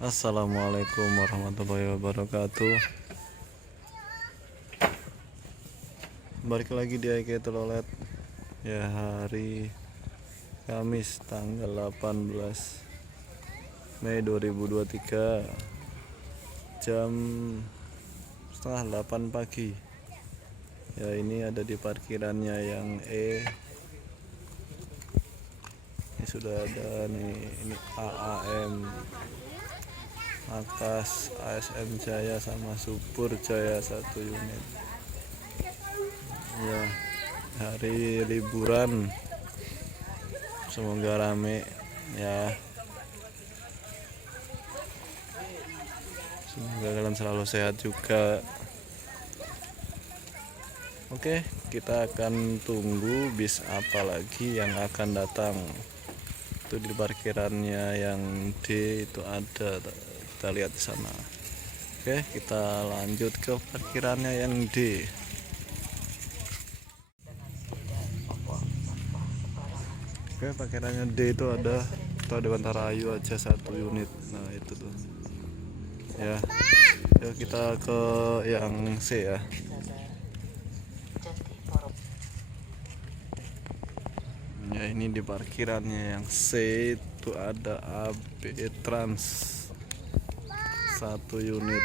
Assalamualaikum warahmatullahi wabarakatuh. Balik lagi di A.Q.A Telolet. Ya, hari Kamis tanggal 18 Mei 2023, jam setengah 8 pagi. Ya, ini ada di parkirannya yang ini sudah ada nih, ini AAM, Akas, ASM Jaya sama Subur Jaya 1 unit. Ya, hari liburan, semoga rame ya. Semoga kalian selalu sehat juga. Oke, kita akan tunggu bis apa lagi yang akan datang. Itu di parkirannya yang D itu ada, kita lihat di sana. Oke, kita lanjut ke parkirannya yang D. Oke, parkirannya D itu ada Bantarayu aja 1 unit. Nah, itu tuh. Ya. Yuk kita ke yang C ya. Ya, ini di parkirannya yang C itu ada AB Trans 1 unit.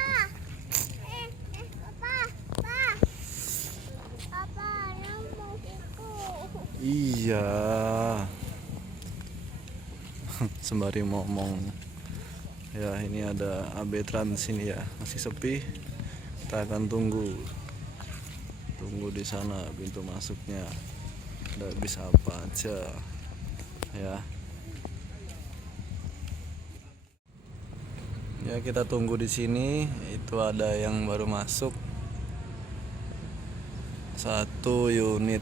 Iya. Sembari ngomong. Ya, ini ada AB Trans ini ya, masih sepi. Kita akan tunggu di sana pintu masuknya. Ada bis apa aja ya. Ya, kita tunggu di sini. Itu ada yang baru masuk 1 unit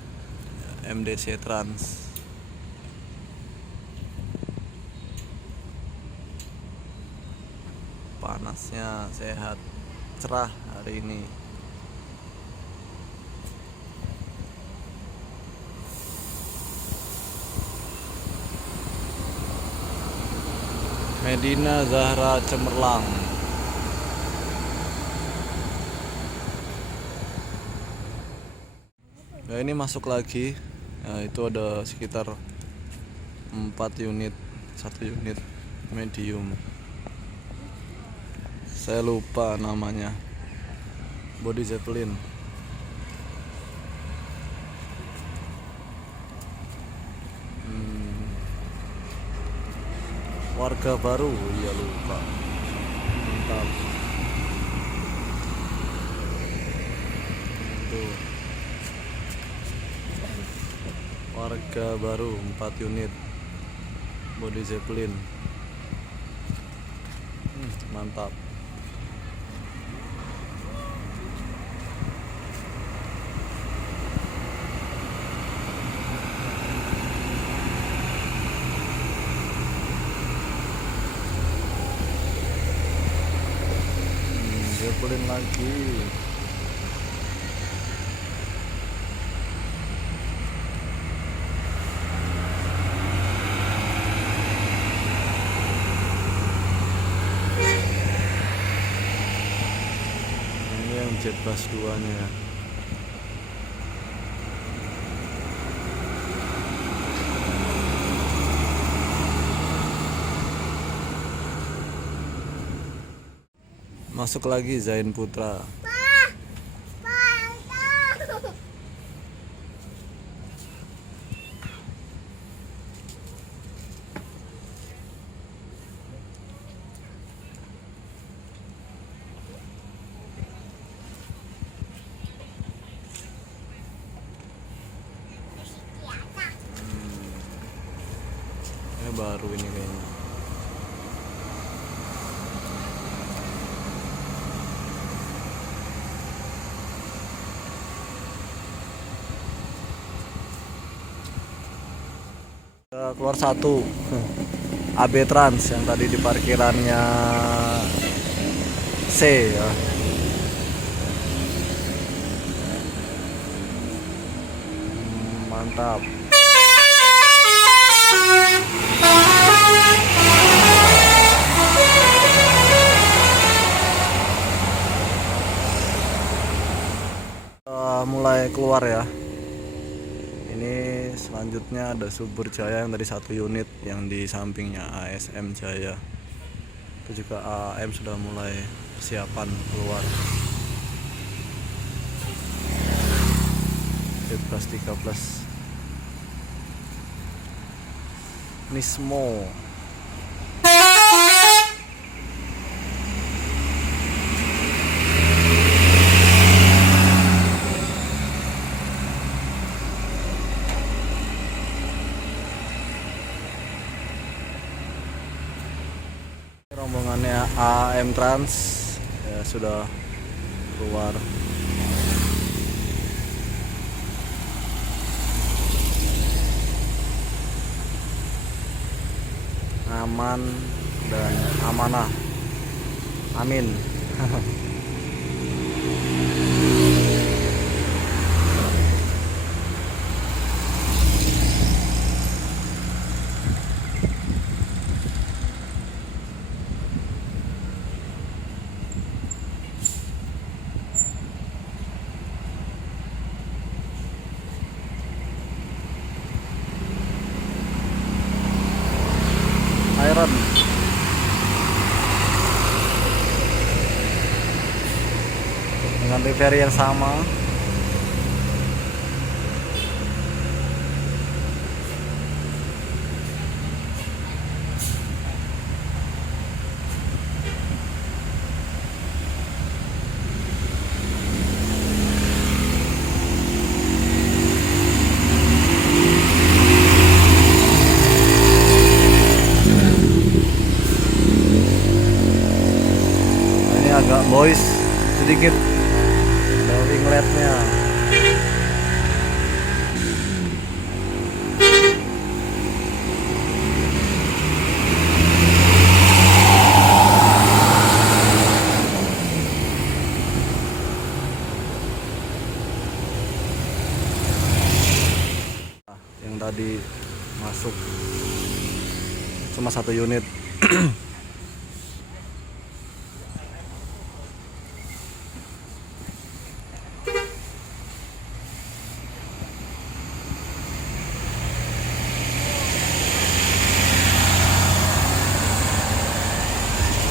MDC Trans. Panasnya sehat, cerah hari ini. Medina Zahra Cemerlang. Ya, ini masuk lagi. Nah, itu ada sekitar 4 unit, 1 unit medium. Saya lupa namanya. Body Zeppelin. Warga baru, iya lupa. Mantap. Itu warga baru 4 unit Body Zeppelin. Mantap. Zeppelin lagi. Ini yang jet bus 2 nya. Masuk lagi Zain Putra. Ini baru ini kayaknya. Keluar 1 AB Trans yang tadi di parkirannya C ya. Mantap. keluar ya. Ini selanjutnya ada Subur Jaya yang tadi 1 unit yang di sampingnya ASM Jaya. Itu juga AM sudah mulai persiapan keluar. 13 Nismo. Rombongannya AM Trans ya sudah keluar. Aman dan amanah. Amin. Iron dengan livery yang sama. Ini agak boys sedikit ada wingletnya. Yang tadi masuk cuma 1 unit.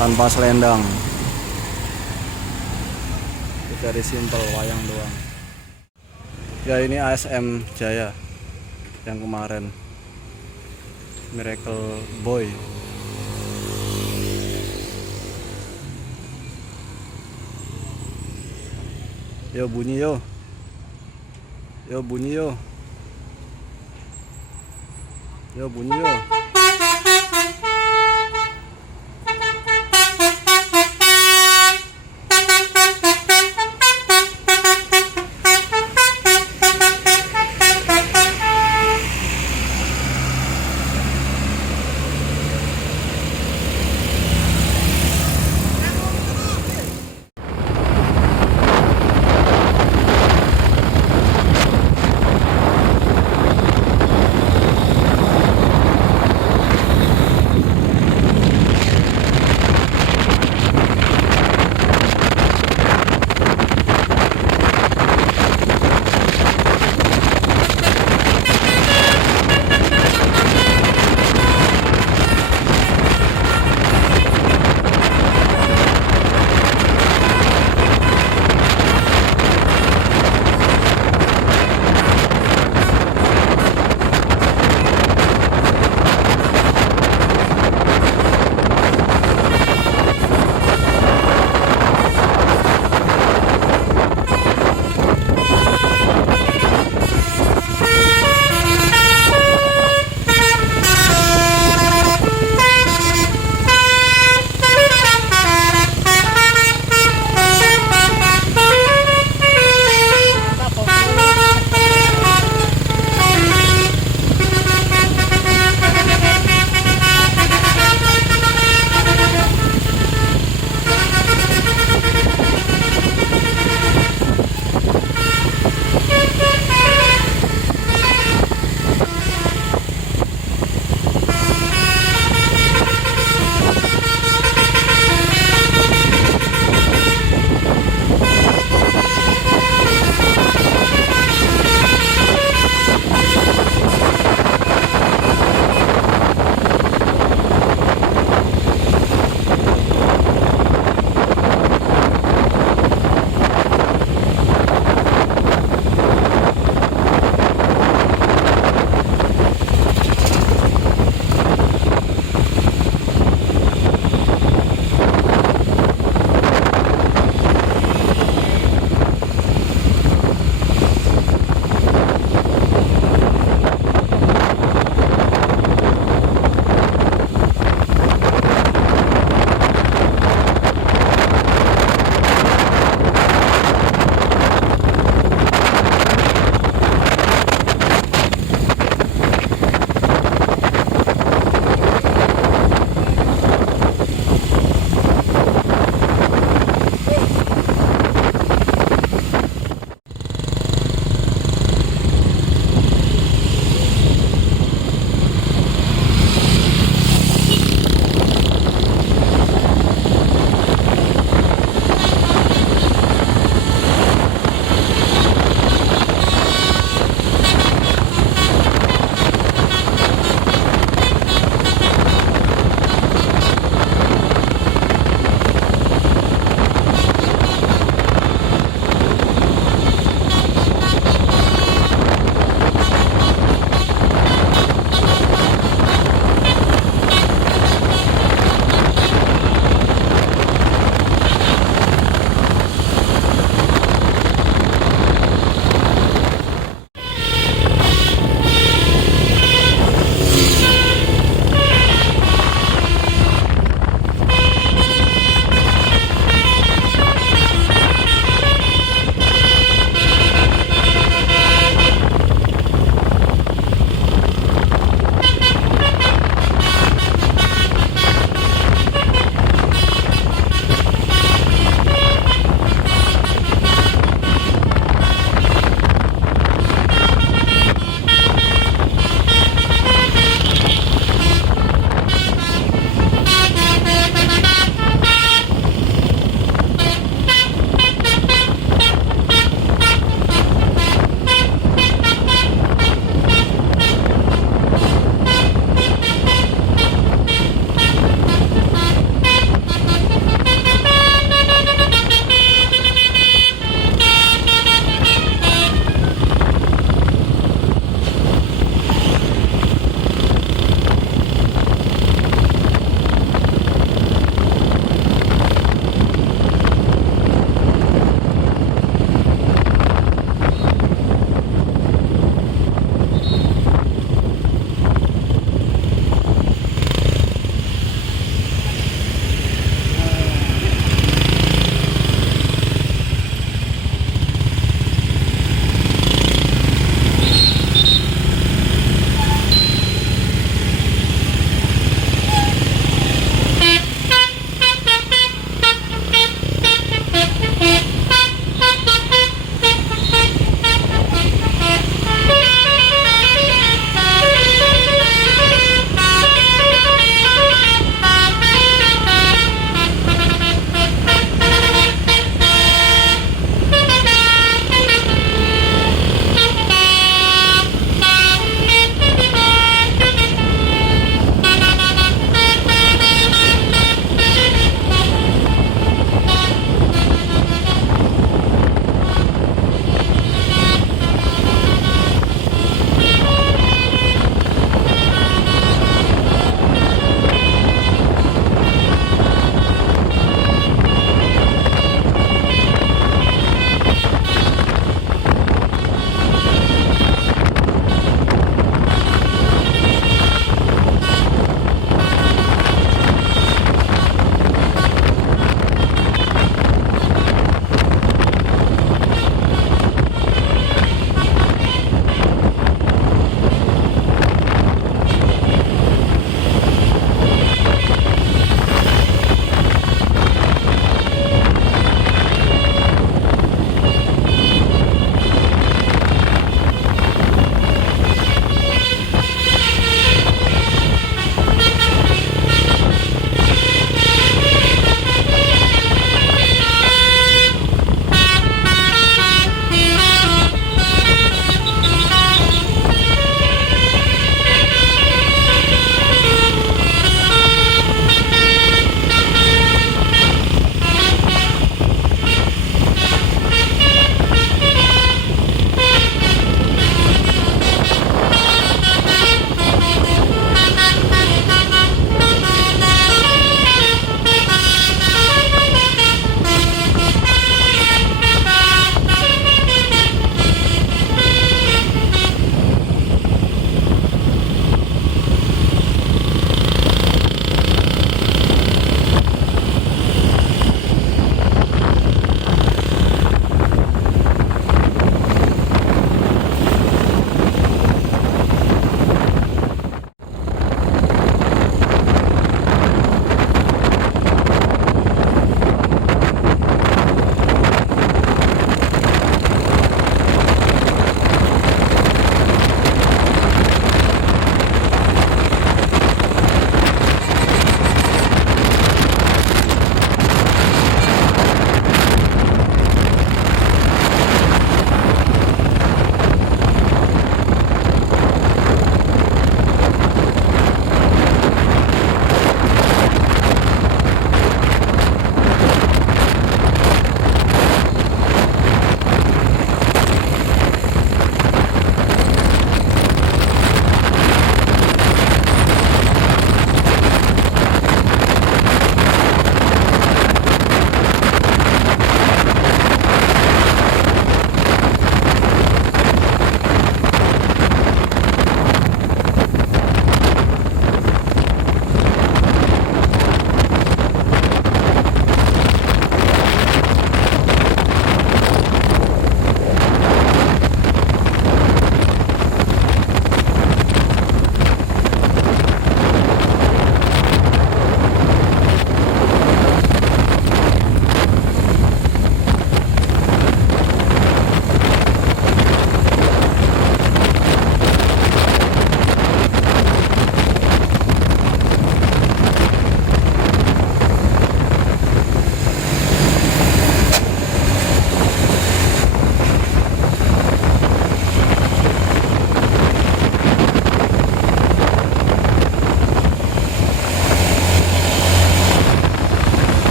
Tanpa selendang, dari simple wayang doang. Ya ini ASM Jaya yang kemarin Miracle Boy. Yo bunyi yo, yo bunyi yo, yo bunyi yo.